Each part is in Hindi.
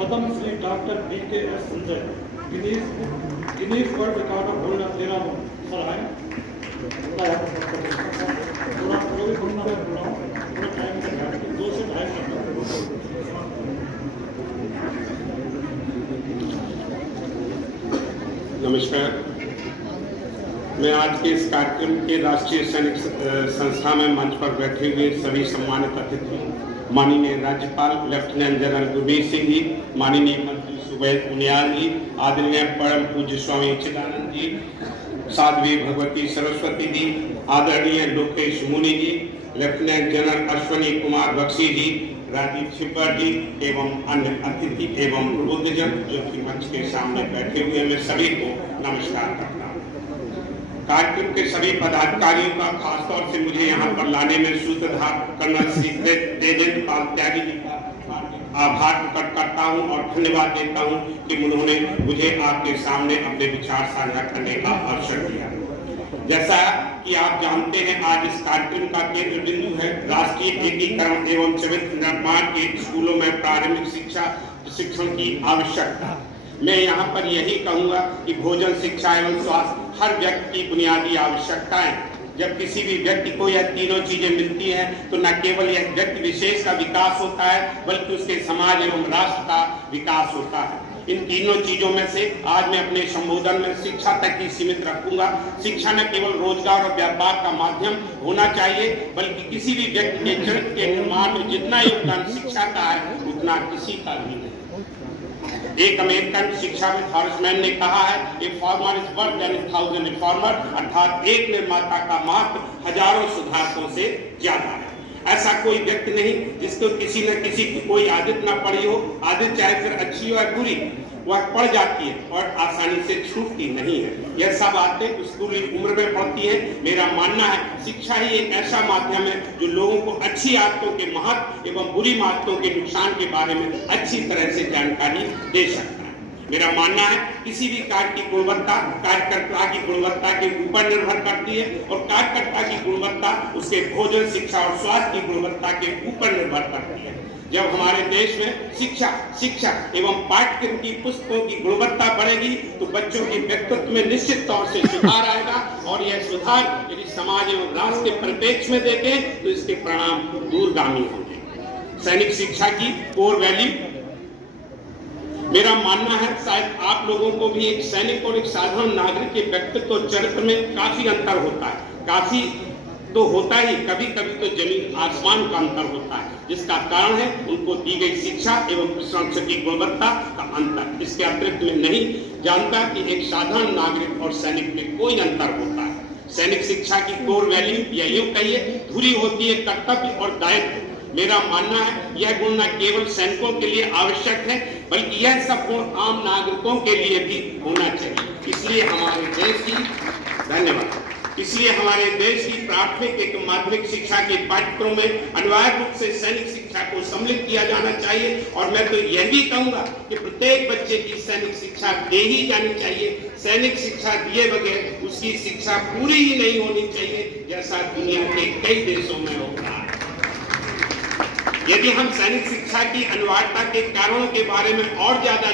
Padma Shri doctor BKS Sanjay, Guinness world record of holder 13 sir आए। थोड़ा भी घूमना है, थोड़ा टाइम से 2 से 2.5 मिनट। नमस्कार। मैं आज के इस कार्यक्रम के राष्ट्रीय सैनिक संस्था में मंच पर बैठे हुए सभी सम्मानित अतिथि, माननीय राज्यपाल लेफ्टिनेंट जनरल गुरमीत सिंह जी, माननीय मंत्री सुबैद उनियाल जी, आदरणीय परम पूज्य स्वामी चिदानंद जी, साध्वी भगवती सरस्वती जी, आदरणीय लोकेश मुनि जी, लेफ्टिनेंट जनरल अश्वनी कुमार बख्शी जी, राजीव छिब्बर जी एवं अन्य अतिथि एवं प्रबुद्धजन जो कि मंच के सामने बैठे हुए, मैं सभी को नमस्कार करता हूँ। कार्यक्रम के सभी पदाधिकारियों का खासतौर से मुझे यहाँ पर लाने में सूत्रधार कर्नल श्री देवेंद्र पाल त्यागी जी का आभार प्रकट करता हूँ और धन्यवाद देता हूँ कि उन्होंने मुझे आपके सामने अपने विचार साझा करने का अवसर दिया। जैसा कि आप जानते हैं, आज इस कार्यक्रम का केंद्र बिंदु है राष्ट्रीय एकीकरण एवं चरित्र निर्माण के स्कूलों में प्रारंभिक शिक्षा प्रशिक्षण की आवश्यकता। मैं यहाँ पर यही कहूँगा कि भोजन, शिक्षा एवं स्वास्थ्य हर व्यक्ति की बुनियादी आवश्यकताएं। जब किसी भी व्यक्ति को यह तीनों चीजें मिलती हैं तो न केवल यह व्यक्ति विशेष का विकास होता है बल्कि उसके समाज एवं राष्ट्र का विकास होता है। इन तीनों चीजों में से आज मैं अपने संबोधन में शिक्षा तक ही सीमित रखूंगा। शिक्षा न केवल रोजगार और व्यापार का माध्यम होना चाहिए बल्कि किसी भी व्यक्ति के चरित्र के निर्माण में जितना योगदान शिक्षा का है उतना किसी का भी नहीं। एक अमेरिकन शिक्षाविद हॉर्समैन ने कहा है, a farmer is worth than 1000 reformer, अर्थात एक निर्माता का महत्व हजारों सुधारकों से ज्यादा है। ऐसा कोई व्यक्ति नहीं जिसको किसी न किसी की कोई आदत न पड़ी हो। आदत चाहे फिर अच्छी हो या बुरी, वह पड़ जाती है और आसानी से छूटती नहीं है। यह सब बातें स्कूली उम्र में पड़ती है। मेरा मानना है शिक्षा ही एक ऐसा माध्यम है जो लोगों को अच्छी आदतों के महत्व एवं बुरी आदतों के नुकसान के बारे में अच्छी तरह से जानकारी दे सकता है। मेरा मानना है किसी भी कार्य की गुणवत्ता कार्यकर्ता की गुणवत्ता के ऊपर निर्भर करती है और कार्यकर्ता की गुणवत्ता उसके भोजन, शिक्षा और स्वास्थ्य की गुणवत्ता के ऊपर निर्भर करती है। जब हमारे देश में शिक्षा एवं पाठ्यक्रम की पुस्तकों की गुणवत्ता बढ़ेगी तो बच्चों के व्यक्तित्व में निश्चित तौर से सुधार आएगा और यह सुधार यदि समाज एवं राष्ट्र के परिप्रेक्ष्य में देखें तो इसके परिणाम दूरगामी होंगे। सैनिक शिक्षा की कोर वैल्यू, मेरा मानना है शायद आप लोगों को भी एक सैनिक और एक साधारण नागरिक के व्यक्तित्व और चरित्र में काफी अंतर होता है। काफी तो होता ही, कभी कभी तो जमीन आसमान का अंतर होता है, जिसका कारण है उनको दी गई शिक्षा एवं प्रशिक्षण की गुणवत्ता का अंतर। इसके अतिरिक्त मैं नहीं जानता कि एक साधारण नागरिक और सैनिक में कोई अंतर होता है। सैनिक शिक्षा की कोर वैल्यू या यूं कहिए धुरी होती है कर्तव्य और दायित्व। मेरा मानना है यह गुण न केवल सैनिकों के लिए आवश्यक है बल्कि यह सब गुण आम नागरिकों के लिए भी होना चाहिए। इसलिए हमारे देश की प्राथमिक एवं माध्यमिक शिक्षा के पाठ्यक्रमों में अनिवार्य रूप से सैनिक शिक्षा को सम्मिलित किया जाना चाहिए और मैं तो यह भी कहूंगा कि प्रत्येक बच्चे की सैनिक शिक्षा दे ही जानी चाहिए। सैनिक शिक्षा दिए बगैर उसकी शिक्षा पूरी ही नहीं होनी चाहिए, जैसा दुनिया के कई देशों में होता है। यदि हम सैनिक शिक्षा की अनिवार्यता के कारणों के बारे में और ज्यादा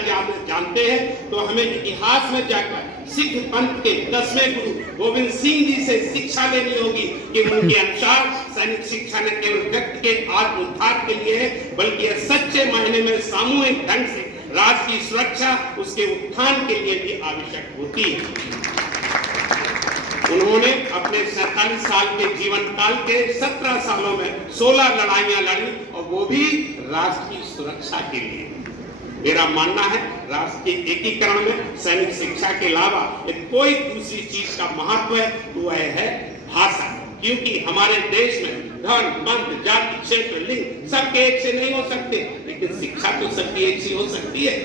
जानते हैं तो हमें इतिहास में जाकर सिख पंथ के 10वें गुरु गोविंद सिंह जी से शिक्षा लेनी होगी कि उनके अनुसार सैनिक शिक्षा न केवल व्यक्ति के आत्म उद्धार के लिए है बल्कि यह सच्चे मायने में सामूहिक ढंग से राष्ट्र की सुरक्षा, उसके उत्थान के लिए भी आवश्यक होती है। उन्होंने अपने 47 साल के जीवन काल के 17 सालों में 16 लड़ाइयां लड़ी और वो भी राष्ट्र की सुरक्षा के लिए। मेरा मानना है राष्ट्र के एकीकरण में सैनिक शिक्षा के अलावा कोई दूसरी चीज का महत्व है तो वह है भाषा। क्योंकि हमारे देश में धर्म, पंथ, जाति, क्षेत्र, लिंग सबके एक से नहीं हो सकते, लेकिन शिक्षा तो सबकी एक सी हो सकती है।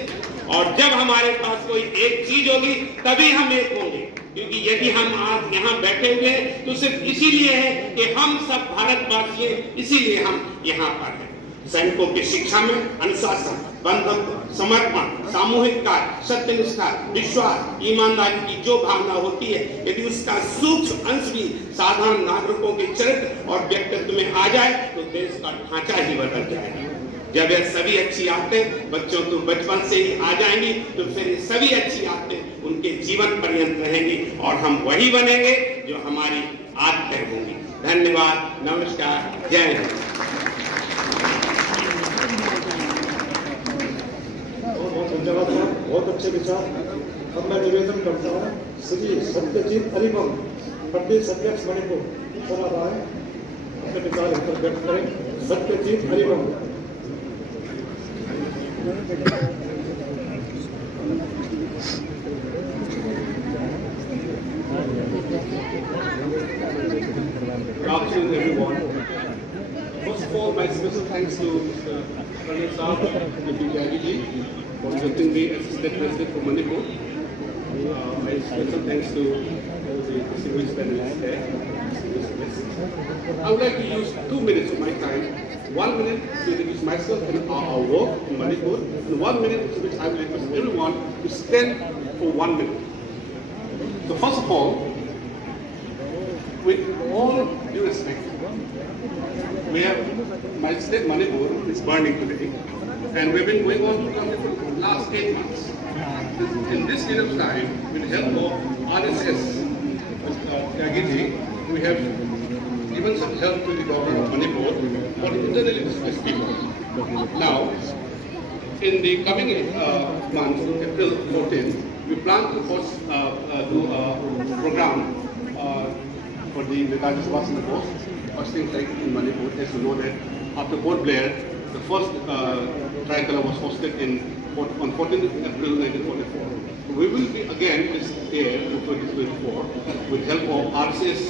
और जब हमारे पास कोई एक चीज होगी तभी हम एक होंगे। क्योंकि यदि हम आज यहाँ बैठे हुए हैं तो सिर्फ इसीलिए है कि हम सब भारतवासी हैं, इसीलिए हम यहाँ पर हैं। सैनिकों की शिक्षा में अनुशासन, बंधुत्व, समर्पण, सामूहिक कार्य, सत्यनिष्ठा, विश्वास, ईमानदारी की जो भावना होती है यदि उसका सूक्ष्म अंश भी साधारण नागरिकों के चरित्र और व्यक्तित्व में आ जाए तो देश का ढांचा ही बदल जाएगा। जब ये सभी अच्छी आदतें बच्चों को बचपन से ही आ जाएंगी तो फिर ये सभी अच्छी आदतें उनके जीवन पर्यंत रहेंगी और हम वही बनेंगे जो हमारी आदतें होंगी। धन्यवाद, नमस्कार, जय हिंद। बहुत धन्यवाद, बहुत अच्छे विचार। अब मैं निवेदन करता हूँ श्री सत्यजीत अरिबम, प्रदेश अध्यक्ष मणिपुर, सभा राय अपने विचार व्यक्त करें। Satyajit Aribam. Good afternoon, everyone. First of all, my special thanks to Mr. Pranay Saab, MP Jaggi for electing me as State President for Manipur. My special thanks to all the distinguished panelists there. I would like to use 2 minutes of my time. 1 minute to introduce myself and our work in Manipur, and 1 minute in which I will request everyone to stand for 1 minute. So first of all, with all due respect, we have my state Manipur is burning today, and we've been going on for the last 8 months. In this period of time, with the help of RSS, Tyagiji, we have given some help to the government of Manipur for the internally displaced people. Now, in the coming month, April 14, we plan to first do a program for the Netaji Subhash Chandra Bose. First thing like in Manipur, as you know that after Port Blair, the first tricolor was hosted on 14th April 1944. We will be again this year in 2024 with help of RCS